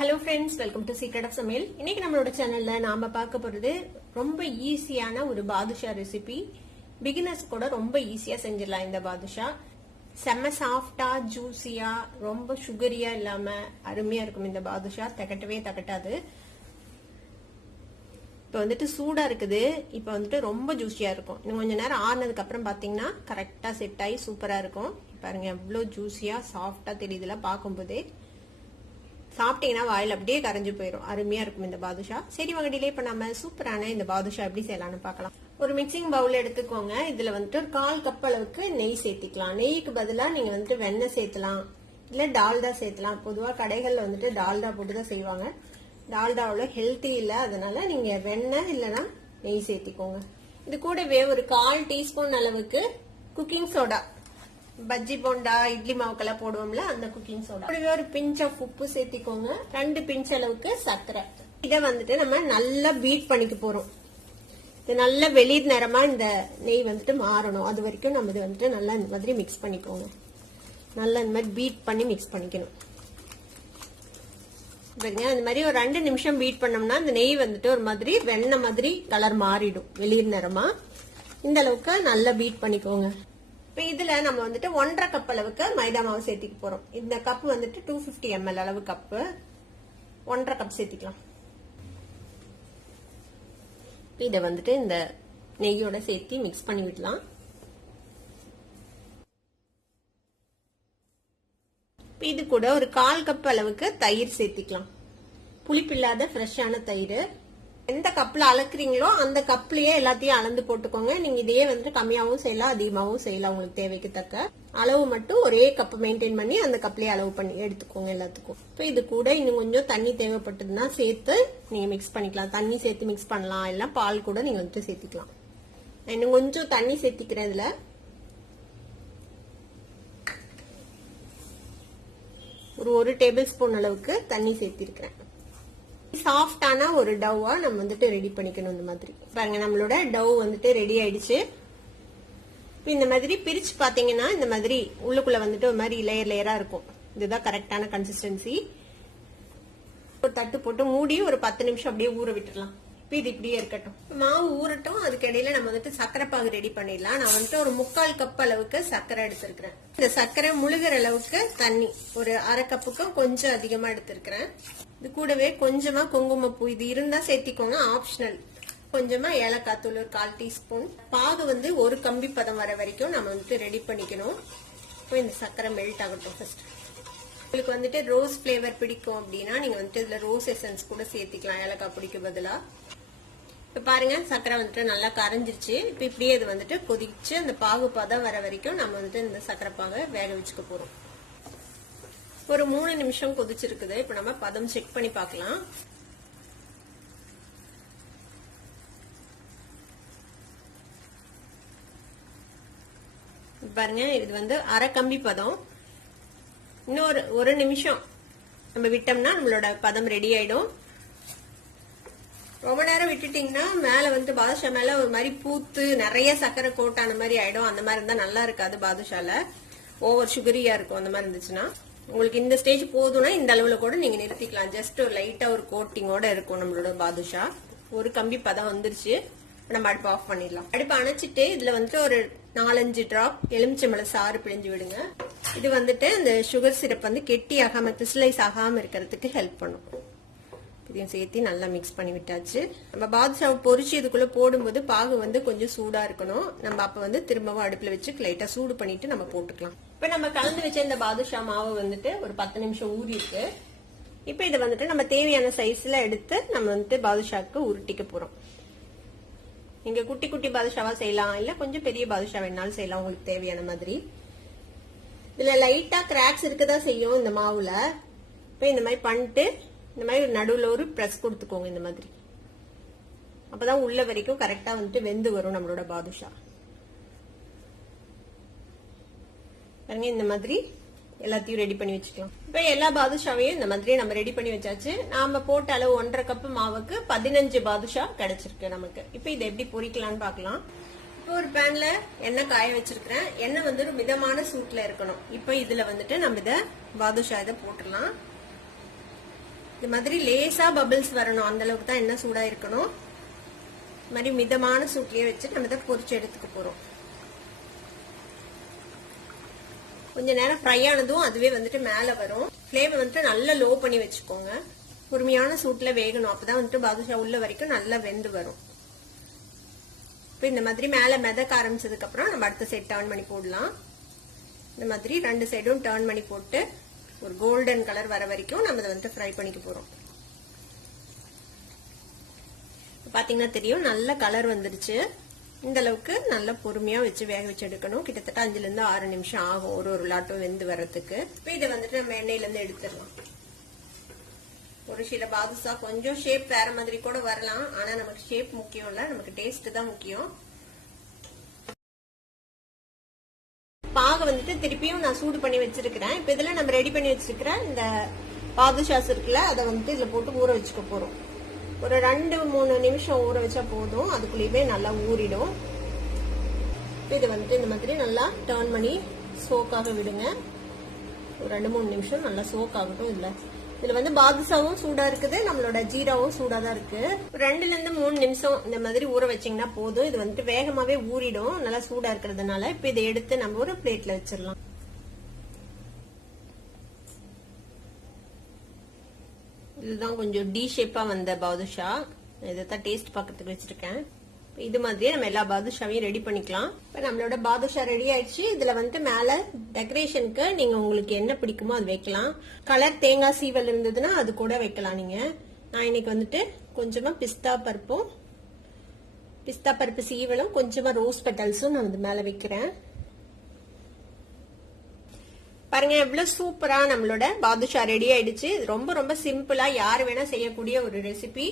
Hello friends, welcome to secret of சமையல். இன்னைக்கு நம்மளோட சேனல்ல நாம பார்க்க போறது ரொம்ப ஈஸியான ஒரு பாதுஷா ரெசிபி. பிகினர்ஸ் கூட ரொம்ப ஈஸியா செஞ்சிடலாம். இந்த பாதுஷா செம்ம சாஃப்டா ஜூசியா ரொம்ப சுகரியா இல்லாம அருமையா இருக்கும். இந்த பாதுஷா தகட்டவே தகட்டாது. இப்ப வந்துட்டு சூடா இருக்குது. இப்ப வந்துட்டு ரொம்ப ஜூசியா இருக்கும். இன்னும் கொஞ்ச நேரம் ஆறுனதுக்கு அப்புறம் பாத்தீங்கன்னா கரெக்டா செட் ஆகி சூப்பரா இருக்கும். பாருங்க எவ்வளவு ஜூசியா சாஃப்டா தெரியுதுல பார்க்கும்போதே. சாப்பிட்டீங்கன்னா வாயில் அப்படியே கரைஞ்சு போயிடும். அருமையா இருக்கும் இந்த பாதுஷா. சரி வாங்க டிலே பண்ணாம சூப்பரான இந்த பாதுஷா எப்படி செய்யலாம்னு பார்க்கலாம். ஒரு மிக்சிங் பவுல் எடுத்துக்கோங்க. இதுல வந்துட்டு ஒரு 1/4 கப் அளவுக்கு நெய் சேர்த்திக்கலாம். நெய்க்கு பதிலா நீங்க வந்துட்டு வெண்ணெய் சேர்த்தலாம், இல்ல டால்டா சேர்த்தலாம். பொதுவா கடைகள்ல வந்துட்டு டால்டா போட்டுதான் செய்வாங்க. டால்டாவுல ஹெல்த்தி இல்ல, அதனால நீங்க வெண்ணெய் இல்லைன்னா நெய் சேர்த்திக்கோங்க. இது கூடவே ஒரு 1/4 டீஸ்பூன் அளவுக்கு குக்கிங் சோடா, பஜ்ஜி போண்டா இட்லி மாவுக்கெல்லாம் போடுவோம்ல அந்த குக்கிங் சோடா. கூடவே ஒரு பிஞ்ச் ஆஃப் உப்பு சேர்த்திக்கோங்க. 2 பிஞ்ச் அளவுக்கு சர்க்கரை. இதை வந்துட்டு நம்ம நல்லா பீட் பண்ணிக்க போறோம். இது நல்ல வெளிர் நிறமா இந்த நெய் வந்துட்டு மாறணும். அது வரைக்கும் நம்ம இது வந்துட்டு நல்லா இந்த மாதிரி மிக்ஸ் பண்ணிக்கோங்க. நல்லா இந்த மாதிரி பீட் பண்ணி மிக்ஸ் பண்ணிக்கணும். அந்த மாதிரி ஒரு 2 நிமிஷம் பீட் பண்ணோம்னா இந்த நெய் வந்துட்டு ஒரு மாதிரி வெண்ணெய் மாதிரி கலர் மாறிடும், வெளிர் நிறமா. இந்த அளவுக்கு நல்லா பீட் பண்ணிக்கோங்க. இப்ப இதுல நம்ம வந்துட்டு 1/2 கப் அளவுக்கு மைதா மாவு சேர்த்திக்க போறோம். இந்த கப் வந்துட்டு 250 ml அளவு கப்பு, 1/2 கப் சேர்த்திக்கலாம். இத வந்துட்டு இந்த நெய்யோட சேர்த்து மிக்ஸ் பண்ணி விடலாம். இது கூட ஒரு 1/4 கப் அளவுக்கு தயிர் சேர்த்திக்கலாம். புளிப்பில்லாத ஃப்ரெஷ்ஷான தயிர். எந்த கப்ல அளக்குறீங்களோ அந்த கப்லயே எல்லாத்தையும் அளந்து போட்டுக்கோங்க. நீங்க இதையே வந்துட்டு கம்மியாவும் செய்யலாம், அதிகமாவும் செய்யலாம். உங்களுக்கு தேவைக்கு தக்க அளவு மட்டும் ஒரே கப் மெயின்டைன் பண்ணி அந்த கப்லயே அளவு பண்ணி எடுத்துக்கோங்க எல்லாத்துக்கும். இப்போ இது கூட இன்னும் கொஞ்சம் தண்ணி தேவைப்பட்டதுன்னா சேர்த்து நீங்க மிக்ஸ் பண்ணிக்கலாம். தண்ணி சேர்த்து மிக்ஸ் பண்ணலாம், இல்ல பால் கூட நீங்க வந்துட்டு சேர்த்திக்கலாம். இன்னும் கொஞ்சம் தண்ணி சேர்த்திக்கிறேன். இதுல ஒரு 1 டேபிள் ஸ்பூன் அளவுக்கு தண்ணி சேர்த்திருக்கிறேன். சாஃப்டான ஒரு டவ்வா நம்ம வந்துட்டு ரெடி பண்ணிக்கணும். இந்த மாதிரி பாருங்க நம்மளோட டவ் வந்துட்டு ரெடி ஆயிடுச்சு. இந்த மாதிரி பிரிச்சு பாத்தீங்கன்னா இந்த மாதிரி உள்ளுக்குள்ள வந்துட்டு ஒரு மாதிரி லேயர் லேயரா இருக்கும். இதுதான் கரெக்டான கன்சிஸ்டன்சி. ஒரு தட்டு போட்டு மூடி ஒரு 10 நிமிஷம் அப்படியே ஊற விட்டுடலாம். இது இப்படியே இருக்கட்டும். மாவு ஊறட்டும். அதுக்கு இடையில நம்ம வந்துட்டு சர்க்கரை பாகு ரெடி பண்ணிடலாம். நான் வந்துட்டு ஒரு 3/4 கப் அளவுக்கு சர்க்கரை எடுத்திருக்கிறேன். இந்த சர்க்கரை முழுகிற அளவுக்கு தண்ணி ஒரு 1/2 கப்புக்கும் கொஞ்சம் அதிகமா எடுத்திருக்கிறேன். இது கூடவே கொஞ்சமா குங்குமப்பூ, இது இருந்தா சேர்த்திக்கோங்க, ஆப்ஷனல். கொஞ்சமா ஏலக்காய் தூள் ஒரு 1/4 டீஸ்பூன். பாகு வந்து ஒரு கம்பி பதம் வர வரைக்கும் நம்ம வந்துட்டு ரெடி பண்ணிக்கணும். இப்போ இந்த சர்க்கரை மெல்ட் ஆகட்டும் ஃபர்ஸ்ட். உங்களுக்கு வந்துட்டு ரோஸ் பிளேவர் பிடிக்கும் அப்படின்னா நீங்க வந்துட்டு இதுல ரோஸ் எசன்ஸ் கூட சேர்த்திக்கலாம், ஏலக்காய் பிடிக்கும் பதிலா. இப்ப பாருங்க சர்க்கரை வந்துட்டு நல்லா கரைஞ்சிருச்சு. இப்ப இப்படியே இது வந்துட்டு கொதிச்சு அந்த பாகு பதம் வர வரைக்கும் நம்ம வந்துட்டு இந்த சர்க்கரை பாகை வேக வச்சுக்க போறோம். ஒரு 3 நிமிஷம் கொதிச்சிருக்குது. இப்ப நம்ம பதம் செக் பண்ணி பார்க்கலாம். பாருங்க இது வந்து 1/2 கம்பி பதம். இன்னும் ஒரு நிமிஷம் நம்ம விட்டோம்னா நம்மளோட பதம் ரெடி ஆயிடும். ரொம்ப நேரம் விட்டுட்டீங்கன்னா மேல வந்து பாதுஷா மேல ஒரு மாதிரி பூத்து நிறைய சர்க்கரை கோட்டான மாதிரி ஆயிடும். அந்த மாதிரி இருந்தா நல்லா இருக்காது. பாதுஷால ஓவர் சுகரியா இருக்கும். அந்த மாதிரி இருந்துச்சுன்னா உங்களுக்கு இந்த ஸ்டேஜ் போதும்னா இந்த அளவுல கூட நீங்க நிறுத்திக்கலாம். ஜஸ்ட் ஒரு லைட்டா ஒரு கோட்டிங்கோட இருக்கும் நம்மளோட பாதுஷா. ஒரு கம்பி பதம் வந்துருச்சு. நம்ம அடுப்பு ஆஃப் பண்ணிடலாம். அடுப்பு அணைச்சிட்டு இதுல வந்துட்டு ஒரு 4-5 டிராப் எலுமிச்சம்பழம் சாறு பிழிஞ்சு விடுங்க. இது வந்துட்டு இந்த சுகர் சிரப் வந்து கெட்டி ஆகாம கிறிஸ்டலைஸ் ஆகாம இருக்கிறதுக்கு ஹெல்ப் பண்ணும். இதையும் சேர்த்து நல்லா மிக்ஸ் பண்ணி விட்டாச்சு. நம்ம பாதுஷாவை பொரிச்சு இதுக்குள்ள போடும்போது பாகு வந்து கொஞ்சம் சூடா இருக்கணும். நம்ம அப்ப வந்து திரும்பவும் அடுப்புல வச்சு லைட்டா சூடு பண்ணிட்டு நம்ம போட்டுக்கலாம். இப்ப நம்ம கலந்து வச்ச இந்த பாதுஷா மாவு வந்துட்டு ஒரு 10 நிமிஷம் ஊறி இருக்கு. இப்ப இதை வந்துட்டு நம்ம தேவையான சைஸ்ல எடுத்து நம்ம வந்துட்டு பாதுஷாக்கு உருட்டிக்க போறோம். நீங்க குட்டி குட்டி பாதுஷாவா செய்யலாம், இல்ல கொஞ்சம் பெரிய பாதுஷா வேணாலும் செய்யலாம், உங்களுக்கு தேவையான மாதிரி. இதுல லைட்டா கிராக்ஸ் இருக்கதான் செய்யும் இந்த மாவுல. இப்ப இந்த மாதிரி பண்ணிட்டு இந்த மாதிரி நடுவுல ஒரு பிரஸ் கொடுத்துக்கோங்க. இந்த மாதிரி அப்பதான் உள்ள வரைக்கும் கரெக்டா வந்துட்டு வெந்து வரும் நம்மளோட பாதுஷா. இந்த மாதிரி எல்லாத்தையும் ரெடி பண்ணி வச்சுக்கலாம். இப்ப எல்லா பாதுஷாவையும் இந்த மாதிரி நம்ம ரெடி பண்ணி வச்சாச்சு. நாம போட்ட அளவு 1/2 கப் மாவுக்கு 15 பாதுஷா கிடைச்சிருக்கு நமக்கு. இப்ப இதை எப்படி பொரிக்கலாம்னு பாக்கலாம். இப்போ ஒரு பேன்ல எண்ணெய் காய வச்சிருக்கிறேன். எண்ணெய் வந்து ஒரு மிதமான சூட்ல இருக்கணும். இப்ப இதுல வந்துட்டு நம்ம இத பாதுஷா இதை போட்டுடலாம். இந்த மாதிரி லேசா பபிள்ஸ் வரணும், அந்த அளவுக்கு தான் எண்ணெய் சூடா இருக்கணும். இந்த மாதிரி மிதமான சூட்லயே வச்சு நம்ம இதை பொரிச்சு எடுத்துக்க போறோம். கொஞ்ச நேரம் ஃப்ரை ஆனதும் அதுவே வந்துட்டு மேல வரும். ஃப்ளேம் வந்துட்டு நல்லா லோ பண்ணி வச்சுக்கோங்க. பொறுமையான சூட்ல வேகணும், அப்பதான் வந்துட்டு பாதுஷா உள்ள வரைக்கும் நல்லா வெந்து வரும். இப்போ இந்த மாதிரி மேல மிதக்க ஆரம்பிச்சதுக்கு அப்புறம் நம்ம அடுத்த சைடு டர்ன் பண்ணி போடலாம். இந்த மாதிரி 2 சைடும் டர்ன் பண்ணி போட்டு ஒரு கோல்டன் கலர் வர வரைக்கும் நம்ம இதை வந்துட்டு ஃப்ரை பண்ணிக்க போறோம். பாத்தீங்கன்னா தெரியும் நல்ல கலர் வந்துருச்சு. இந்த அளவுக்கு நல்லா பொறுமையா வச்சு வேக வச்சு எடுக்கணும். கிட்டத்தட்ட 5 to 6 நிமிஷம் ஆகும் ஒரு லாட்டும் வெந்து வர்றதுக்கு. இப்போ இதை வந்துட்டு நம்ம எண்ணெயில இருந்து எடுத்துடலாம். ஒரு சில பாதுஷா கொஞ்சம் ஷேப் வேற மாதிரி கூட வரலாம், ஆனா நமக்கு ஷேப் முக்கியம் இல்ல, நமக்கு டேஸ்ட் தான் முக்கியம். பாக வந்துட்டு திருப்பியும் நான் சூடு பண்ணி வச்சிருக்கிறேன். இப்ப இதுல நம்ம ரெடி பண்ணி வச்சிருக்கிற இந்த பாதுஷாஸ் இருக்குல்ல, அதை வந்துட்டு இதுல போட்டு ஊற வச்சுக்க போறோம். ஒரு 2-3 நிமிஷம் ஊற வச்சா போதும், அதுக்குள்ளேயே நல்லா ஊறிடும். இது வந்துட்டு இந்த மாதிரி நல்லா டர்ன் பண்ணி சோக்காக விடுங்க. ஒரு 2-3 நிமிஷம் நல்லா சோக் ஆகட்டும். இதுல வந்து பாதுஷாவும் சூடா இருக்குது, நம்மளோட ஜீராவும் சூடா தான் இருக்கு. 2 to 3 நிமிஷம் இந்த மாதிரி ஊற வச்சீங்கன்னா போதும். இது வந்துட்டு வேகமாவே ஊறிடும் நல்லா சூடா இருக்கிறதுனால. இப்ப இதை எடுத்து நம்ம ஒரு பிளேட்ல வச்சிடலாம். இதுதான் கொஞ்சம் டி ஷேப்பா வந்த பாதுஷா. இதைத்தான் டேஸ்ட் பாக்கிறதுக்கு வச்சிருக்கேன். இது மாதிரியே நம்ம எல்லா பாதுஷாவையும் ரெடி பண்ணிக்கலாம். இப்ப நம்மளோட பாதுஷா ரெடி ஆயிடுச்சு. இதுல வந்துட்டு மேல டெக்கரேஷனுக்கு நீங்க உங்களுக்கு என்ன பிடிக்குமோ அது வைக்கலாம். கலர் தேங்காய் சீவல் இருந்ததுன்னா அது கூட வைக்கலாம் நீங்க. நான் இன்னைக்கு வந்துட்டு கொஞ்சமா பிஸ்தா பருப்பு சீவலும் கொஞ்சமா ரோஸ் பெட்டல்ஸும் நான் வந்து மேல வைக்கிறேன். பாருங்க எவ்வளவு சூப்பரா நம்மளோட பாதுஷா ரெடி ஆயிடுச்சு. ரொம்ப ரொம்ப சிம்பிளா யாரு வேணா செய்யக்கூடிய ஒரு ரெசிபி.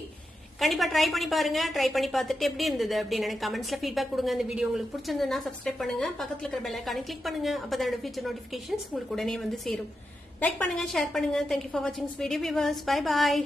கண்டிப்பா ட்ரை பண்ணி பாருங்க. ட்ரை பண்ணி பார்த்துட்டு எப்படி இருந்தது அப்படின்னு எனக்கு கமெண்ட்ஸ்ல ஃபீட்பேக் கொடுங்க. இந்த வீடியோ உங்களுக்கு பிடிச்சிருந்ததுன்னா சப்ஸ்கிரைப் பண்ணுங்க, பக்கத்துல இருக்கிற பெல் ஐகானை கிளிக் பண்ணுங்க. அப்பதான் ஃபியூச்சர் நோட்டிபிகேஷன்ஸ் உங்களுக்கு உடனே வந்து சேரும். லைக் பண்ணுங்க, ஷேர் பண்ணுங்க. தேங்க்யூ ஃபார் வாட்சிங் this video viewers. Bye bye.